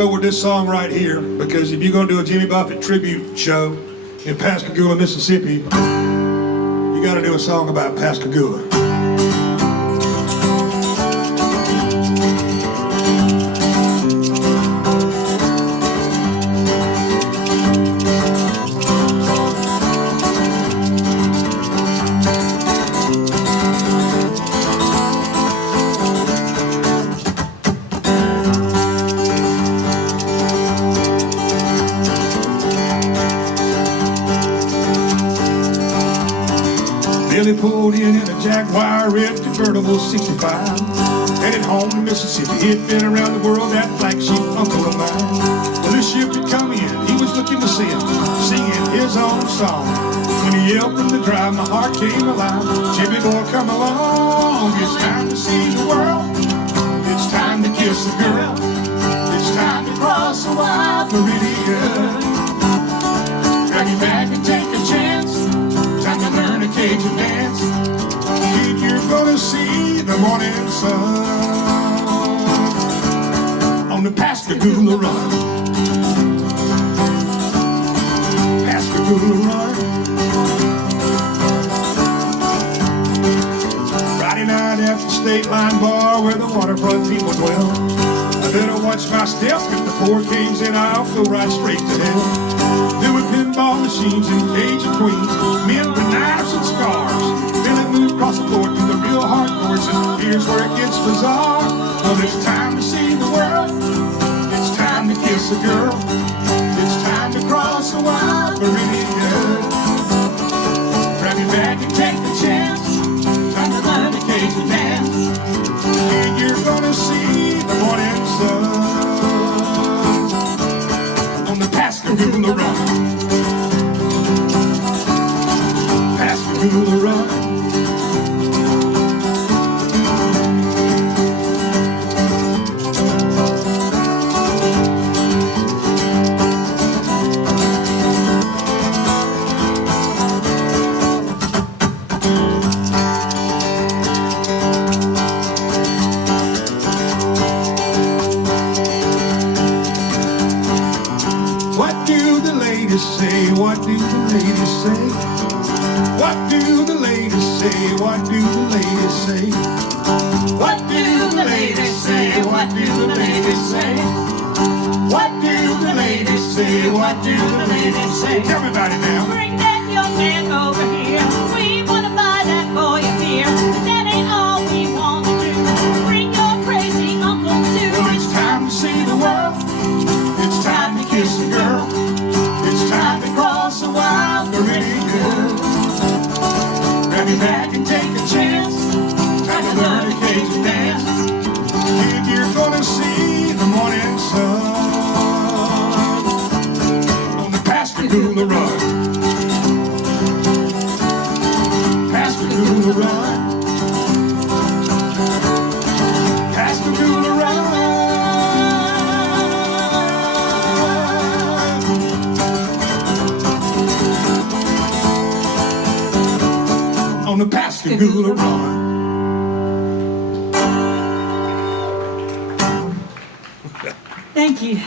With this song right here, because if you're going to do a Jimmy Buffett tribute show in Pascagoula, Mississippi, you got to do a song about Pascagoula. Billy pulled in a Jaguar red convertible 65, headed home to Mississippi. He'd been around the world, that flagship uncle of mine. Well, this ship had come in, he was looking to see him, singing his own song. When he yelled from the drive, my heart came alive. Jimmy boy, come along, it's time to see the world. It's time to kiss a girl. It's time to cross a wild meridian. Grab your bag and take a chance. Time to learn a Cajun dance. Kid, you're gonna see the morning sun on the Pascagoula run. Pascagoula run. Friday night at the State Line Bar where the waterfront people dwell. I better watch my step. If the four caves in, I'll go right straight to hell. There were pinball machines and Cajun queens, men with knives and scars. Billy moved across the floor to the real hardcore, and here's where it gets bizarre. Well, it's time to see the world. It's time to kiss a girl. It's time to cross a wild meridian. Grab your bag and take the chance. Time to learn the Cajun dance. And you're gonna see the morning sun on the Pascagoula run. Pascagoula run. What do the ladies say? What do the ladies say? What do the ladies say? What do the ladies say? What do the ladies say? What do the ladies say? What do the ladies say? What do the ladies say? Tell me about it now. Bring that young man over here. We want to buy that boy a beer. But that ain't all we want to do. Bring your crazy uncle too. Well, it's time to see the world. It's time to kiss a girl. It's time to cross a wild meridian. Grab your bag and take a chance. Time to learn a Cajun dance. Kid, you're gonna see the morning sun on the Pascagoula run. Pascagoula run. Pascagoula run. On the Pascagoula run. Thank you.